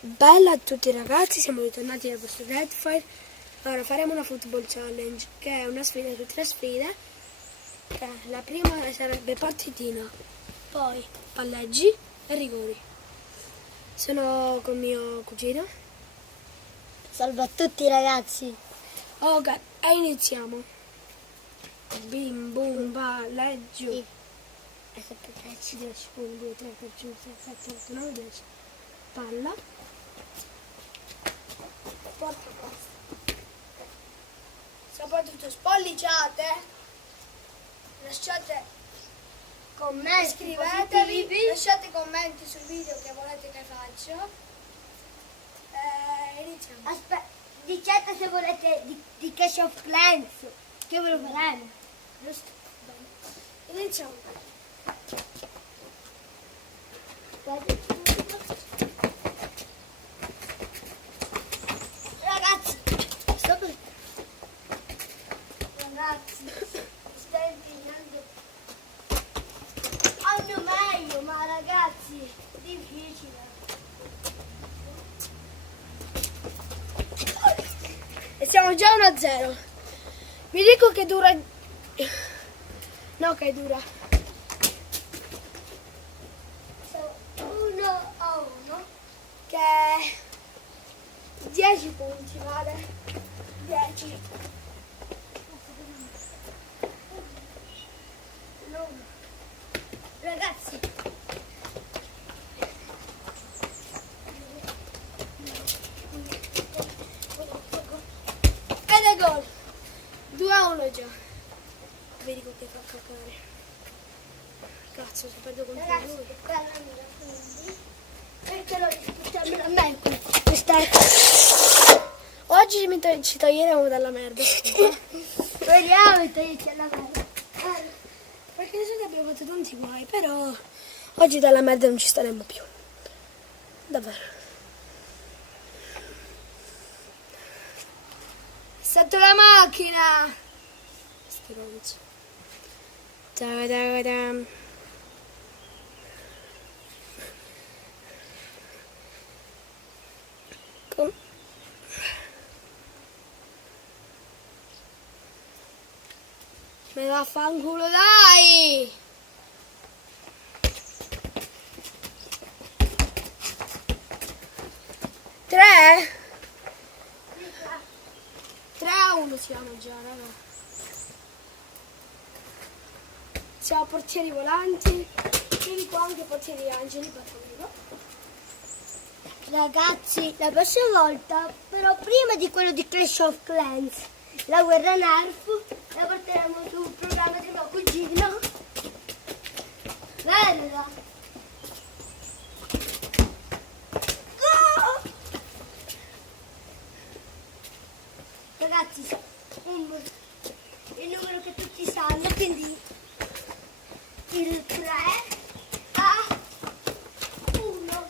Bella a tutti ragazzi, siamo ritornati dal vostro Redfire. Ora faremo una football challenge, che è una sfida su 3 sfide. La prima sarebbe partitina, poi palleggi e rigori. Sono con mio cugino. Salve a tutti ragazzi. Ok, e iniziamo. Bim bum palleggio. Sì. 10, 1, 2, 3, 4, 5, 6, 7, 8, 9, 10. Palla. Porta basta. Soprattutto spolliciate. Lasciate commenti, iscrivetevi, lasciate commenti sul video che volete che faccio. Iniziamo. Aspetta, dicete se volete di Clash of Clans, che ve lo faremo. Giusto? Bene. Iniziamo. Ragazzi, ragazzi, sto impegnando al mio meglio, ma ragazzi, è difficile. E siamo già 1-0. Vi dico che dura. No, che dura. 1-1. Che 10 punti vale. 10. Ragazzi, Ed è gol. 2-1 già. Vi dico che fa cacare. Cazzo, se perdo contro ragazzi, lui. quella mia, quindi, perché lo disputiamo a me Oggi ci toglieremo dalla merda. Vediamo e toglierci alla merda. Perché adesso abbiamo fatto tanti guai, però oggi dalla merda non ci staremo più. Davvero. È stata la macchina! Stronzo. Ta-da-da-dam. Me va a fanculo, dai! Tre? 3-1 siamo già, raga. Siamo portieri volanti. Io dico anche portieri angeli, per favore. Ragazzi, la prossima volta, però prima di quello di Clash of Clans, la guerra Nerf, la porteremo sul programma di mio cugino. Bella! Go! Ragazzi, il numero che tutti sanno, quindi il 3 a 1.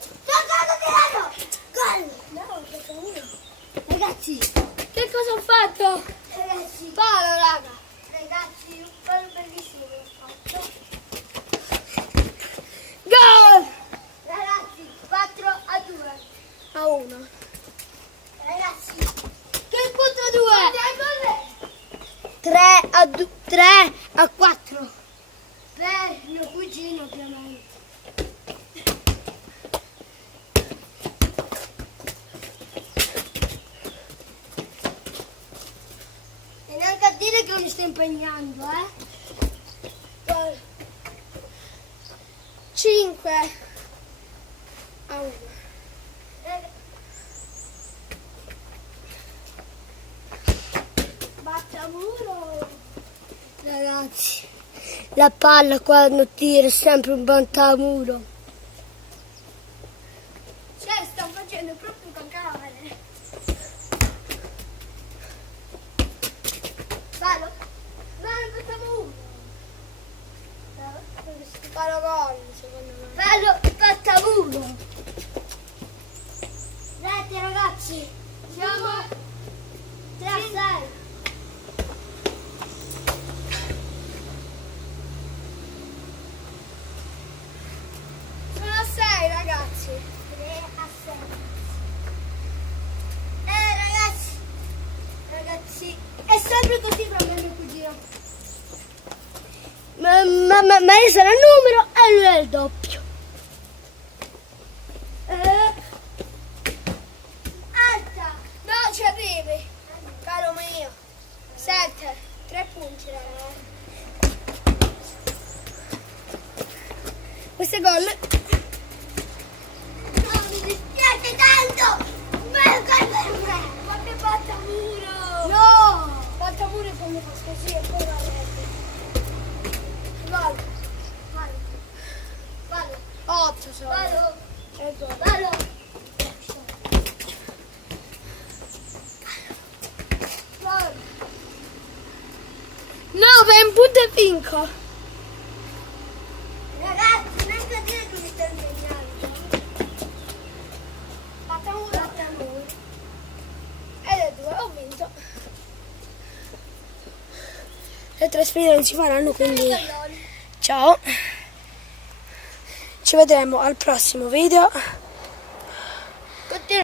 Gol! No, che uno. Ragazzi, Che cosa ho fatto? ragazzi, Palo, raga. ragazzi, un palo bellissimo ho fatto. Gol! Ragazzi, 4-2. A 1. Ragazzi, Che punto 2? 3-4. Per mio cugino, ovviamente. E neanche a dire che mi sto impegnando, 5 a 1. Battamuro. Ragazzi, la palla quando tira è sempre un battamuro. Cioè, sta facendo proprio cacare. Fallo. No, è un battamuro. Palo gol, secondo me. Fallo, battamuro. Rete ragazzi, siamo 3-6. Sono a 6, ragazzi. 3-6. Maria sarà il numero e lui è il doppio. Alta. No, ci arrivi. Caro mio. 7. 3 punti, raga. Questo è gol. No, mi dispiace tanto. Bel gol per me. Ma che batta muro. No. Batta muro e poi mi fa così e poi la rete. Gol. Vado. 8 sono. Vado. E gol. Vado. Gol. 9 in punto e vinco. Ragazzi, non capire che mi sto impegnando. Batta muro. Ed è 2, ho vinto. Le 3 sfide non si faranno, quindi ciao. Ci vedremo al prossimo video.